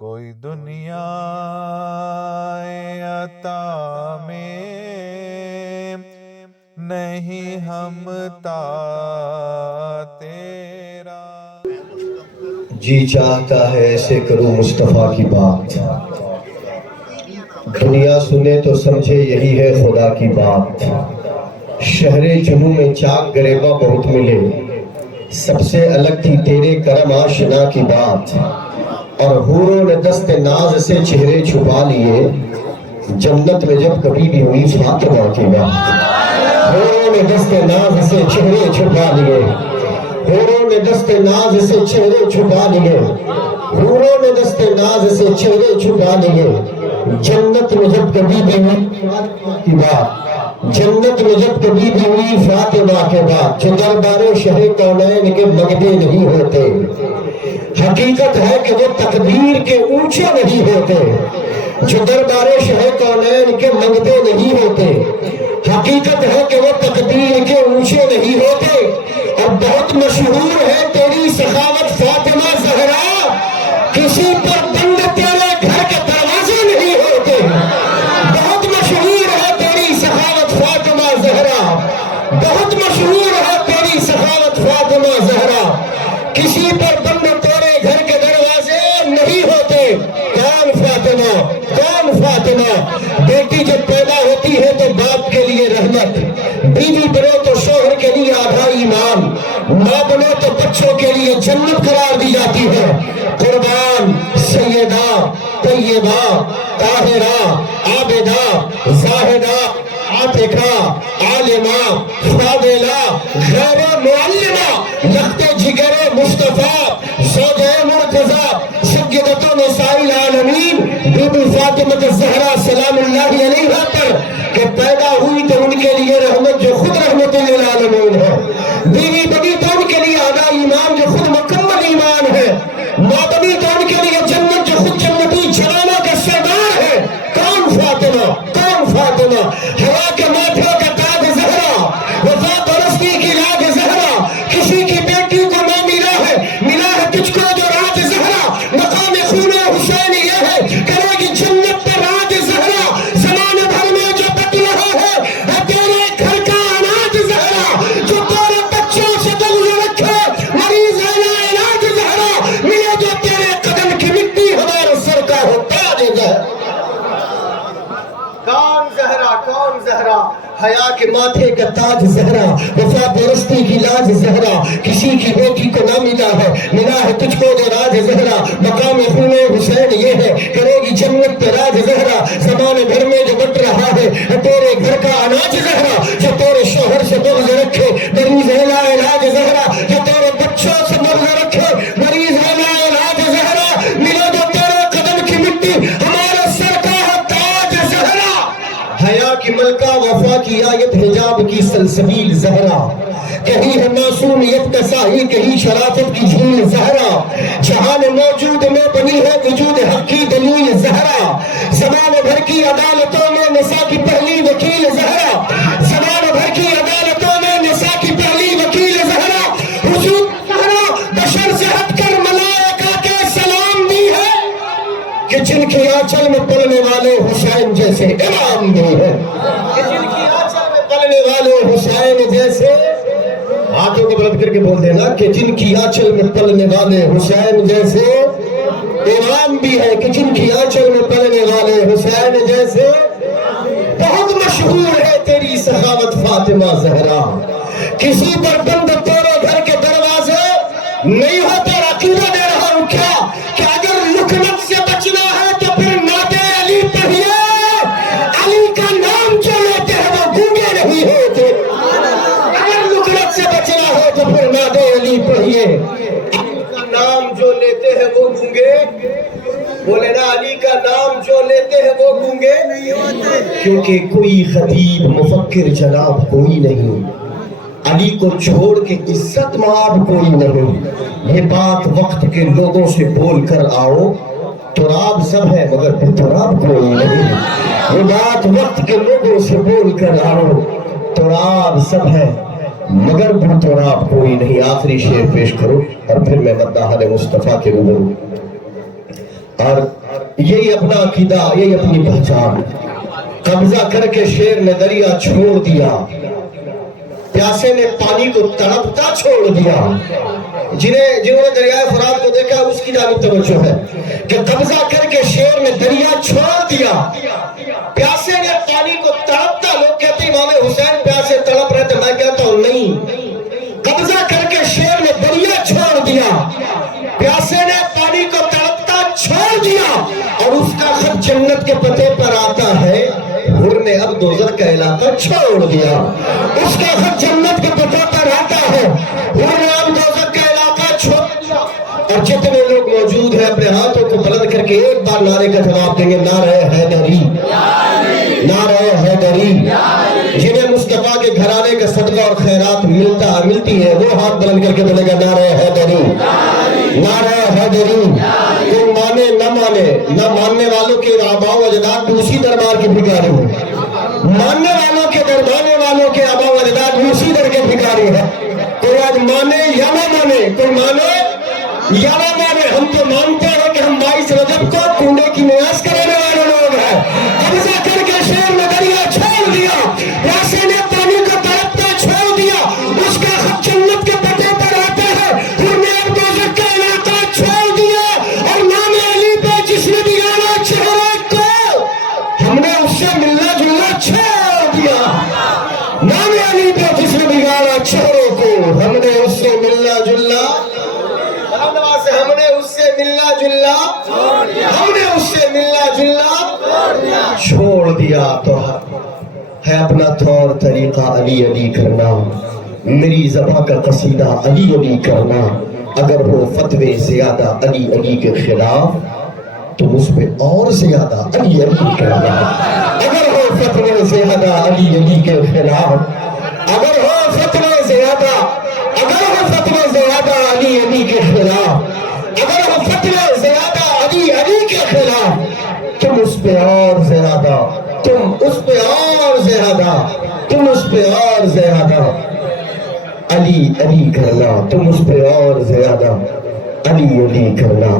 کوئی دنیا عطا میں نہیں ہمتا تیرا۔ جی چاہتا ہے ایسے کروں مصطفیٰ کی بات، دنیا سنے تو سمجھے یہی ہے خدا کی بات۔ شہر جنوں میں چاک گریباں بہت ملے، سب سے الگ تھی تیرے کرم آشنا کی بات۔ اور حوروں نے دست ناز سے چہرے چھپا لیے، جنت میں جب کبھی بھی ہوئی فاطمہ کی بات۔ حوروں نے دست ناز سے چہرے چھپا لیے، حوروں نے دست ناز سے چہرے چھپا لیے، حوروں نے دست ناز سے چہرے چھپا لیے، جنت میں جب کبھی بھی ہوئی فاطمہ کی بات۔ جنت میں جب کبھی بھی ہوئی فاطمہ کے بعد، جو دربار شہ کونین کے منگتے نہیں ہوتے، حقیقت ہے کہ وہ تقدیر کے اونچے نہیں ہوتے۔ جو دربار شہ کونین کے منگتے نہیں ہوتے، حقیقت ہے کہ وہ تقدیر کے اونچے نہیں ہوتے۔ اور بہت مشہور ہے تیری سخاوت فاطمہ زہرا، کسی پر بند تیرے گھر کے دروازے نہیں ہوتے۔ بہت مشہور ہے تیری سخاوت فاطمہ زہرا، بہت مشہور ہے تیری سخاوت فاطمہ زہرا، کسی پر بند تیرے گھر کے دروازے نہیں ہوتے۔ کون فاطمہ، کون فاطمہ؟ بیٹی جب پیدا ہوتی ہے تو باپ کے لیے رحمت، بیوی بنو تو شوہر کے لیے آدھا ایمان، ماں بنو تو بچوں کے لیے جنت قرار دی جاتی ہے۔ قربان سیدہ طیبہ طاہرہ عابدہ زاہدہ عاتقہ عالمہ فاضلہ غیر معلمہ لخت جگر مصطفیٰ زوجہ مرتضیٰ سیدۃ نساء العالمین بی بی فاطمہ الزہرا سلام اللہ علیہا پر کہ پیدا ہوئی تو ان کے لیے رحمت جو خود رحمت للعالمین ہے، بیوی بنی تو ان کے لیے آدھا ایمان جو خود مکمل ایمان ہے، ماں بنی تو ان کے لیے جنت جو خود جنتی جوانوں کا سردار ہے۔ کون فاطمہ، کون فاطمہ؟ حیا کے ماتھے کا تاج زہرا، وفا پرستی کی لاج زہرا، کسی کی بیٹی کو نہ ملا ہے تجھ کو جو راج زہرا، مقام خون حسین یہ ہے کرے گی جنت پر راج زہرا، زمانے بھر میں جو بک رہا ہے تیرے گھر کا اناج زہرا، جو تیرے بچوں سے دل رکھے مریض ہے نا علاج زہرا، ملے جو تیرے قدم کی مٹی ہمارے سر کا ہو تاج زہرا۔ کون زہرا، کون زہرا؟ حیا کے ماتھے کا تاج زہرا، وفا پرستی کی لاج زہرا، کسی کی بیٹی کو نہ ملا ہے تجھ کو جو راج زہرا، مقام خون حسین یہ ہے کرے گی جنت پہ راج زہرا، زمانے بھر میں جو بٹ رہا ہے تیرے گھر کا اناج زہرا، جو تیرے شوہر سے بغض رکھے مریض ہے لا علاج زہرا، جو تیرے بچوں سے بغض رکھے مریض ہے لا علاج زہرا، ملے جو تیرے قدم کی مٹی ہمارے سر کا ہے تاج زہرا۔ حیا کی ملکہ وفا کی آیت حجاب کی سلسبیل زہرا، کہیں ہے معصومیت کا ساحل کہیں شرافت کی جھیل زہرا، جہان موجود میں بنی ہے وجود حق کی دلیل زہرا، زمانے بھر کی عدالتوں میں نساء کی پہلی وکیل زہرا، زمانے بھر کی عدالتوں میں نساء کی پہلی وکیل زہرا، حضور زہرا بشر سے ہٹ کر ملائکہ کے سلام دی ہے کہ جن کی آنچل میں پلنے والے حسین جیسے امام بھی ہے، کہ جن کی آنچل میں پلنے والے حسین جیسے، ہاتھوں کو بلند کر کے بول دینا کہ جن کی آنچل میں پلنے والے حسین جیسے امام بھی ہے، کہ جن کی آنچل میں پلنے والے حسین جیسے۔ بہت مشہور ہے تیری سخاوت فاطمہ زہرا، کسی پر بند تیرے گھر کے دروازے نہیں ہوتے۔ عقیدہ دے رہا ہوں کیا کہ اگر لکنت سے بچنا ہے تو پھر نعت علی پڑھیے، علی کا نام جو لیتے ہیں وہ گونگے نہیں ہوتے۔ اگر لکنت سے بچنا ہے تو پھر نعت علی پڑھیے، علی کا نام جو لیتے ہیں وہ گونگے، بولے نا علی کا نام جو لیتے ہیں وہ گونگے نہیں ہوتے، کیونکہ کوئی خطیب مفکر جناب کوئی نہیں، علی کو چھوڑ کے عزت مآب کوئی نہیں۔ یہ بات وقت کے لوگوں سے بول کر آؤ، تراب سب ہے مگر بے تراب کوئی نہیں۔ یہ بات وقت کے لوگوں سے بول کر آؤ، تراب سب ہے مگر بے تراب کوئی نہیں۔ آخری شعر پیش کرو اور پھر میں مداح مصطفیٰ کے روبرو۔ اور یہی اپنا عقیدہ، یہی اپنی پہچان. قبضہ کر کے شیر نے دریا چھوڑ دیا، پیاسے نے پانی کو تڑپتا چھوڑ دیا. جنہوں نے دریائے فرات کو دیکھا اس کی جانب توجہ ہے کہ قبضہ کر کے شیر نے دریا چھوڑ دیا، پیاسے نے پانی کو تڑپتا. لوگ کہتے ہیں امام حسین پیاسے تڑپ رہے تھے، میں کہتا ہوں نہیں، قبضہ کر کے شیر نے دریا چھوڑ دیا، پیاسے نے پانی کو تڑپتا چھوڑ دیا. اور اس کا خط جنت کے پتے پر آتا ہے، حر نے اب دوزخ کا علاقہ چھوڑ دیا. اس کا خط جنت کے پتے پر آتا ہے، حر نے اب دوزخ کا علاقہ چھوڑ دیا. اور جتنے لوگ موجود ہیں اپنے ہاتھوں کو بلند کر کے ایک بار نعرے کا جواب دیں گے، نعرہ حیدری، نعرہ حیدری. جنہیں مصطفیٰ کے گھرانے کا صدقہ اور خیرات ملتی ہے وہ ہاتھ بلند کر کے بولے گا نعرہ حیدری، نعرہ حیدری. کوئی مانے نہ مانے، نہ ماننے والوں کے آباء و اجداد بھی اسی دربار کے بھکاری ہیں، ماننے والوں کے دربانے والوں کے آباء و اجداد بھی اسی در کے بھکاری ہیں. کوئی آج مانے یا نہ مانے، کوئی مانے یا نہ مانے، ہم تو مانتے ہیں کہ ہم 22 رجب کو کنڈے کی نیاز کرانے والے لوگ ہیں. قبضہ کر کے شیر نے دریا چھوڑ دیا، پیاسے نے پانی کو تڑپتا چھوڑ دیا. اس کا خط جنت کے پتے پر آتا ہے، پھر نے اب دوزخ کا علاقہ چھوڑ دیا. اور نام علی پہ جس نے بگاڑا چہرے کو، ہم نے اس سے ملنا جلنا چھوڑ دیا. نام علی پہ جس نے بگاڑا چہرے کو، ہم نے اس سے ملنا جلنا، ہم نے اس سے ملنا جلنا، ہم نے اس سے ملنا جلنا چھوڑ دیا. تو ہے اپنا طور طریقہ علی علی کرنا، میری زباں کا قصیدہ علی علی کرنا. اگر ہو فتوے زیادہ علی علی کے خلاف تو اس پہ اور زیادہ علی علی کرنا. اگر ہو فتوے زیادہ علی علی کے خلاف، اگر ہو فتوے زیادہ، اگر ہو فتوے زیادہ علی علی کے خلاف، اگر ہو فتوے زیادہ علی علی کے خلاف، تم اس پہ اور زیادہ، تم اس پہ اور زیادہ، تم اس پہ اور زیادہ علی علی کرنا، تم اس پہ اور زیادہ علی علی کرنا.